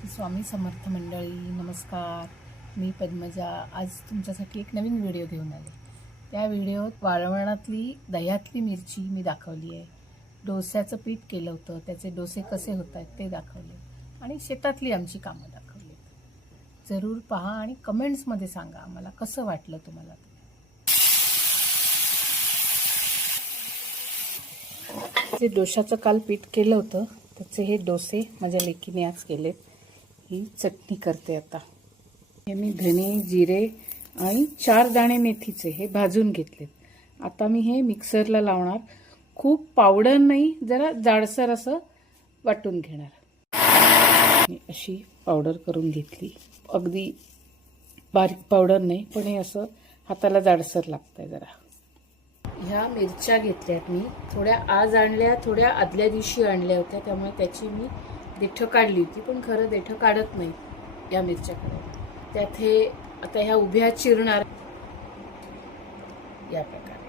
स्वामी समर्थ मंडळी, नमस्कार. मी पद्मजा आज तुमच्यासाठी एक नवीन व्हिडिओ घेऊन आले. त्या व्हिडिओत वाळवणातली दह्यातली मिरची मी दाखवली आहे. डोस्याचं पीठ केलं होतं, त्याचे डोसे कसे होत आहेत ते दाखवले आणि शेतातली आमची कामं दाखवली. जरूर पहा आणि कमेंट्समध्ये सांगा आम्हाला कसं वाटलं तुम्हाला. जे डोशाचं काल पीठ केलं होतं त्याचे हे डोसे माझ्या लेकीने आज केलेत. ही चटणी करते आता. हे मी धने, जिरे आणि 4 दाणे मेथीचे हे भाजून घेतलेत. आता मी हे मिक्सरला लावणार. खूप पावडर नाही, जरा जाडसर असं वाटून घेणार. मी अशी पावडर करून घेतली. अगदी बारीक पावडर नाही, पण हे असं हाताला जाडसर लागतंय जरा. ह्या मिरच्या घेतल्यात मी. थोड्या आज आणल्या, थोड्या आदल्या दिवशी आणल्या होत्या, त्यामुळे त्याची मी देठं काढली होती. पण खरं देठं काढत नाही या मिरच्याकडे. त्यात हे आता ह्या उभ्या चिरणार या प्रकारे.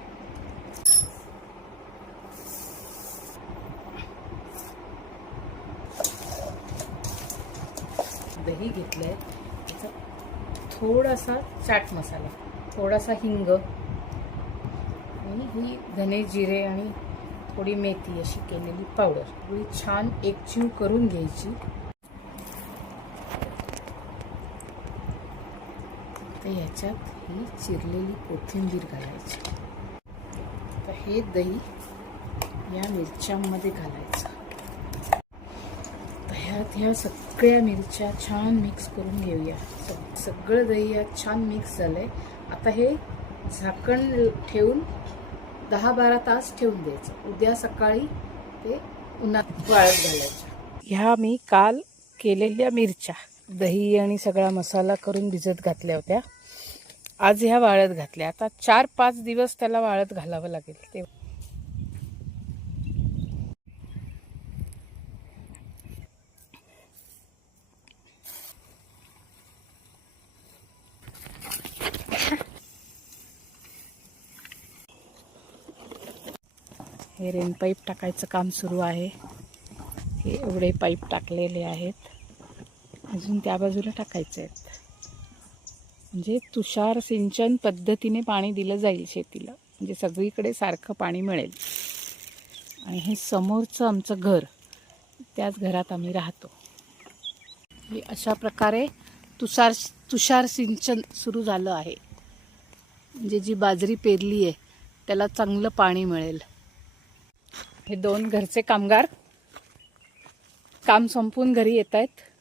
दही घेतलंय, त्याचा थोडासा चाट मसाला, थोडासा हिंग आणि ही धने, जिरे आणि थोडी मेथी अशी केलेली पावडर थोडी छान एकजीव करून घ्यायची. तर याच्यात ही चिरलेली कोथिंबीर घालायची. तर हे दही या मिरच्यांमध्ये घालायचं. ह्यात ह्या सगळ्या मिरच्या छान मिक्स करून घेऊया. सगळं दही यात छान मिक्स झालंय. आता हे झाकण ठेवून 10-12 तास ठेवून द्यायचं. उद्या सकाळी ते उन्हात वाळत घालायच्या. ह्या मी काल केलेल्या मिरच्या दही आणि सगळा मसाला करून भिजत घातल्या होत्या. आज ह्या वाळत घातल्या. आता 4-5 दिवस त्याला वाळत घालावं लागेल. ते हे रेन पाईप टाकायचं काम सुरू आहे. हे एवढे पाईप टाकलेले आहेत, अजून त्या बाजूला टाकायचे आहेत. म्हणजे तुषार सिंचन पद्धतीने पाणी दिलं जाईल शेतीला, म्हणजे सगळीकडे सारखं पाणी मिळेल. आणि हे समोरचं आमचं घर, त्याच घरात आम्ही राहतो. हे अशा प्रकारे तुषार सिंचन सुरू झालं आहे. म्हणजे जी बाजरी पेरली आहे त्याला चांगलं पाणी मिळेल. हे 2 घरचे कामगार काम संपून घरी येत आहेत.